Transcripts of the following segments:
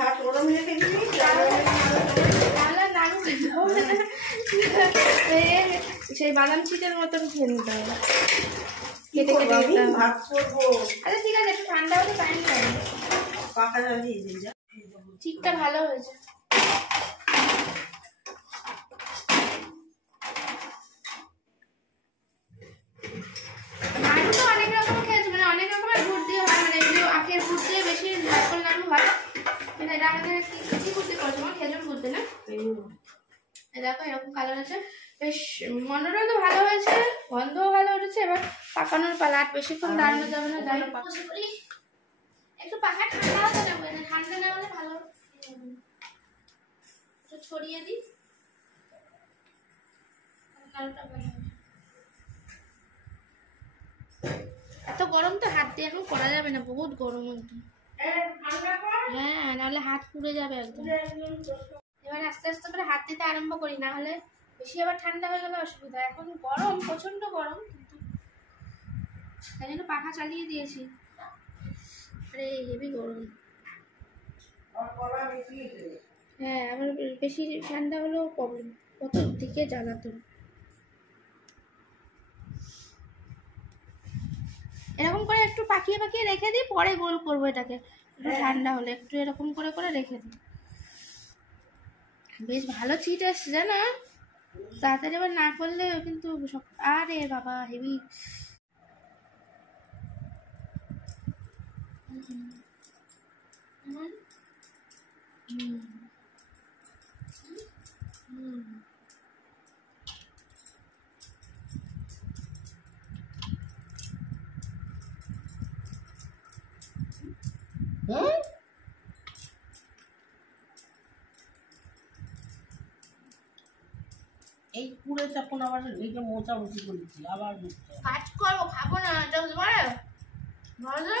ভাত ওরম রেখে দিবি সেই বাদাম চিটের মতন খেয়ে নিতে হবে। ভাত করবো। আচ্ছা ঠিক আছে, একটু ঠান্ডা হলে টাইম লাগবে। পাকা জ্বালিয়ে দিই যা। চিটটা ভালো হয়েছে। নাড়ু তো অনেক রকম খেয়েছে, মানে অনেক রকমের গুড় দিয়ে হয়, মানে এগুলো আখের গুড় দিয়ে বেশি নারকল নাড়ু হয়, কিন্তু এটা আমাদের কি গুড় দিয়ে করেছে, খেজুর গুড় দিয়ে না। দেখো এরকম কালার আছে, বেশ মনোরম তো ভালো হয়েছে, গন্ধও ভালো উঠেছে। এবার পাকানোর পালা, আর বেশিক্ষণ দাঁড়ানো যাবে না। যাই একটু পাখা ঠান্ডা হতে যাবে না, ঠান্ডা না হলে ভালো ছড়িয়ে দিই। এত গরম তো হাত দিয়ে এখন করা যাবে না, বহুত গরম একদম। হ্যাঁ, নাহলে হাত পুড়ে যাবে একদম। এবার আস্তে আস্তে করে হাত দিতে আরম্ভ করি, না হলে বেশি আবার ঠান্ডা হয়ে গেলে অসুবিধা। এখন গরম, প্রচন্ড গরম, কিন্তু তাই জন্য পাখা চালিয়ে দিয়েছি। আরে হেভি গরম। হ্যাঁ, আবার বেশি ঠান্ডা হলেও প্রবলেম, কত দিকে জ্বালাতো। এরকম করে একটু পাকিয়ে পাকিয়ে রেখে দিই, পরে গোল করবো এটাকে। একটু ঠান্ডা হলে একটু এরকম করে করে রেখে দিই। বেশ ভালো চিট আসছে জানো, তাড়াতাড়ি আবার না করলে কিন্তু আরে বাবা হেভি। এই পুরে তখন আবার রেখে মোচামুচি করেছি, আবার কাজ করবো, খাবো না ভালো।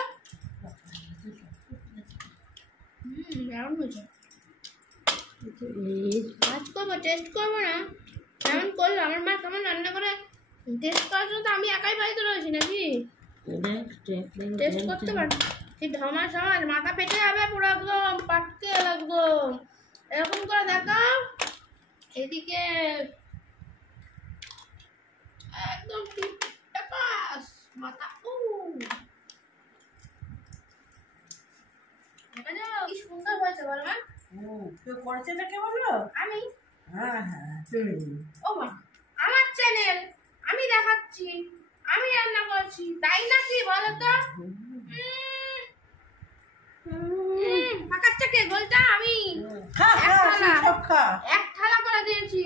দারুণ হয়েছে। কাজ করবো, টেস্ট করবো না কেমন করলো আমার মা, কেমন রান্না করে টেস্ট করার জন্য তো আমি একাই বাড়িতে রয়েছি নাকি, টেস্ট করতে পারি। এই ধমাস আমার মাথা পেটে যাবে পুরো একদম পাটকে একদম। এরকম করে দেখা, এদিকে একদম মাথা কি সুন্দর হয়েছে বল মা। কেউ করেছে না, কে বললো? আমি। হ্যাঁ হ্যাঁ, ও মা, আমার চ্যানেল, আমি দেখাচ্ছি, আমি রান্না করছি, তাই নাকি বলো তো? পাকাচ্ছে কে গোলটা? আমি এক থালা করে দিয়েছি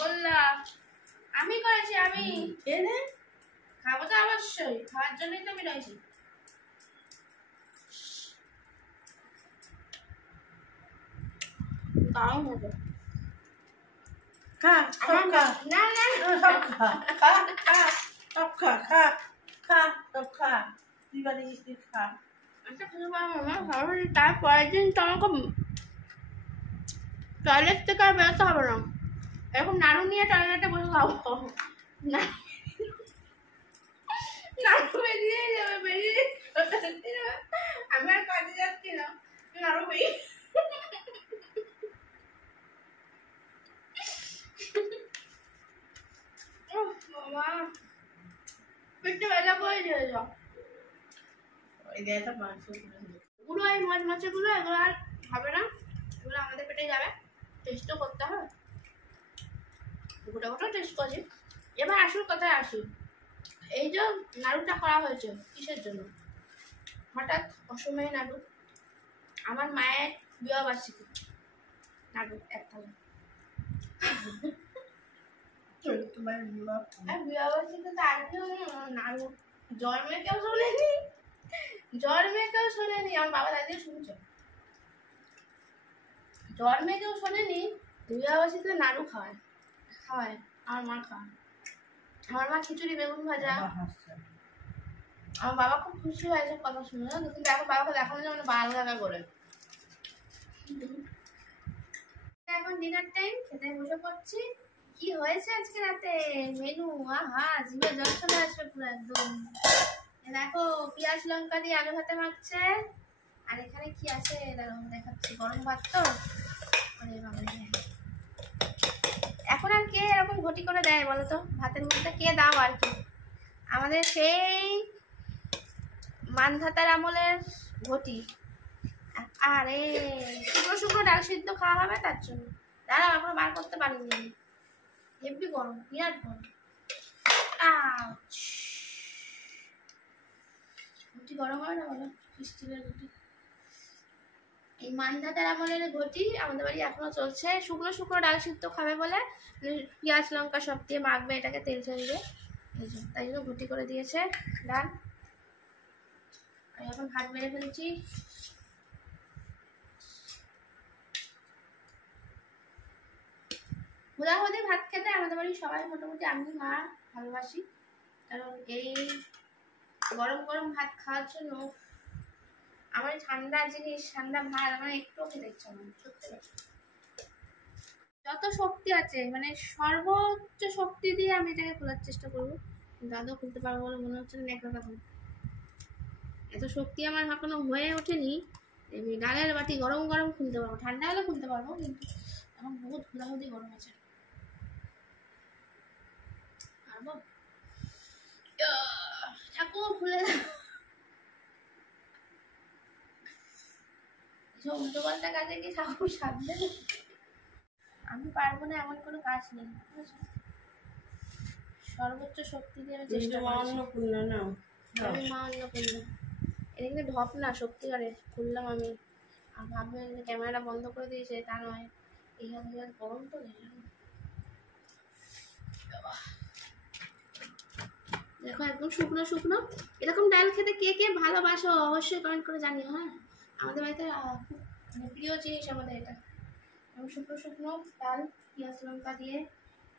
গোল্লা, আমি করেছি, আমি খাবো তো অবশ্যই, খাওয়ার জন্যই তো আমি রয়েছি। দারুণ হবে। তারপরের দিন তো আমাকে টয়লেট থেকে আর বেরোতে হবে না, এরকম নাড়ু নিয়ে টয়লেটে বসে খাবো। নাড়ু বেরিয়ে যাবে, বেরিয়ে আমি আর কাজে যাচ্ছি না, নাড়ু বেরিয়ে পেটে ব্যথা করে দিয়ে যাও। এগুলো এই মাছ মাছেগুলো এগুলো আর হবে না, এগুলো আমাদের পেটে যাবে, টেস্টও করতে হবে। গোটা গোটা টেস্ট করছি। এবার আসল কথায় আসি, এই যে নাড়ুটা করা হয়েছে কিসের জন্য? হঠাৎ অসময়ে নাড়ু, আমার মায়ের বিবাহবার্ষিকী নাড়ু এক থালা। বিবাহবার্ষিকী তো আজকেও নাড়ু, জন্মে কেউ শোনেনি, জন্মে কেউ শোনেনি, আমার বাবা দাদিও শুনছে, জন্মে কেউ শোনেনি বিবাহবার্ষিকীতে নাড়ু খাওয়ায়, খাওয়ায় আমার মা খাওয়ায়। আমার মা খিচুড়ি বেগুন ভাজা, আমার বাবা খুব খুশি হয়েছে কথা শুনে, কিন্তু এখন বাবাকে দেখানো যায় মানে বাল লাগা করে। এখন ডিনার টাইম, খেতে বসে পড়ছি। কি হয়েছে আজকে রাতে মেনু? আহা, জিভে জল চলে আসবে পুরো একদম। দেখো পেঁয়াজ লঙ্কা দিয়ে আলু ভাতে মাখছে, আর এখানে কি আছে দাঁড়াও দেখাচ্ছি, গরম ভাত তো। আরে বাবা, এখন আর কে এরকম ঘটি করে দেয় বলো তো ভাতের মধ্যে, কে দাও আর কি। আমাদের সেই মানধাতার আমলের ঘটি। আরে শুকনো শুকনো ডাল সিদ্ধ খাওয়া হবে তার জন্য। দাঁড়াও, এখনো বার করতে পারিনি আমি। হেব্বি গরম, বিরাট গরম। ঘটি গরম হয় না বলো, স্টিলের ঘটি। এই মানধাতার আমলের ঘটি আমাদের বাড়ি এখনো চলছে। শুকনো শুকনো ডাল সিদ্ধ খাবে বলে পেঁয়াজ লঙ্কা সব দিয়ে মাখবে, এটাকে তেল ছেড়ে দিয়ে, তাই জন্য ঘটি করে দিয়েছে ডাল। আমি এখন ভাত বেড়ে ফেলেছি। হুদাহুদি ভাত খেতে আমাদের বাড়ির সবাই মোটামুটি, আমি মা ভালোবাসি। কারণ এই গরম গরম ভাত খাওয়ার জন্য আমার ঠান্ডা জিনিস, ঠান্ডা ভাত আমার একটুও খেতে ইচ্ছা না সত্যি। যত শক্তি আছে মানে সর্বোচ্চ শক্তি দিয়ে আমি এটাকে খোলার চেষ্টা করবো, কিন্তু আদৌ খুলতে পারবো বলে মনে হচ্ছে না। একটা কথা, এত শক্তি আমার এখনো হয়ে ওঠেনি এমনি ডালের বাটি গরম গরম খুলতে পারবো। ঠান্ডা হলে খুলতে পারবো, কিন্তু এখন বহুত হুদাহুদি গরম আছে। পারবো ঠাকুর খুলে উল্টো পাল্টা কাজে কি ঠাকুর সাথ দেবে? আমি পারবো না এমন কোনো কাজ নেই, সর্বোচ্চ শক্তি দিয়ে আমি চেষ্টা করছি। আমি মা অন্নপূর্ণা। এটা কিন্তু ঢপ না, সত্যিকারের খুললাম আমি। আর ভাববেন যে ক্যামেরাটা বন্ধ করে দিয়েছে, তা নয়। এই হাত গরম তো দেখো, একদম শুকনো শুকনো। এরকম ডাল খেতে কে কে ভালোবাসো অবশ্যই কমেন্ট করে জানিও। হ্যাঁ, আমাদের বাড়িতে মানে প্রিয় জিনিস আমাদের এটা। এবং শুকনো শুকনো ডাল পেঁয়াজ লঙ্কা দিয়ে,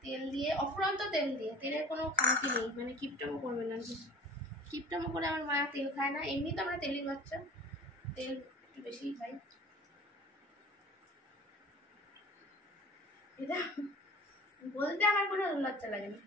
তেল দিয়ে, অফুরন্ত তেল দিয়ে। তেলের কোনো খামতি নেই, মানে কিপটামো করবে না। কিপটামো করে আমার মা তেল খায় না, এমনি তো আমরা তেলের বাচ্চা, তেল একটু বেশিই খাই। এটা বলতে আমার কোনো লজ্জা লাগে না।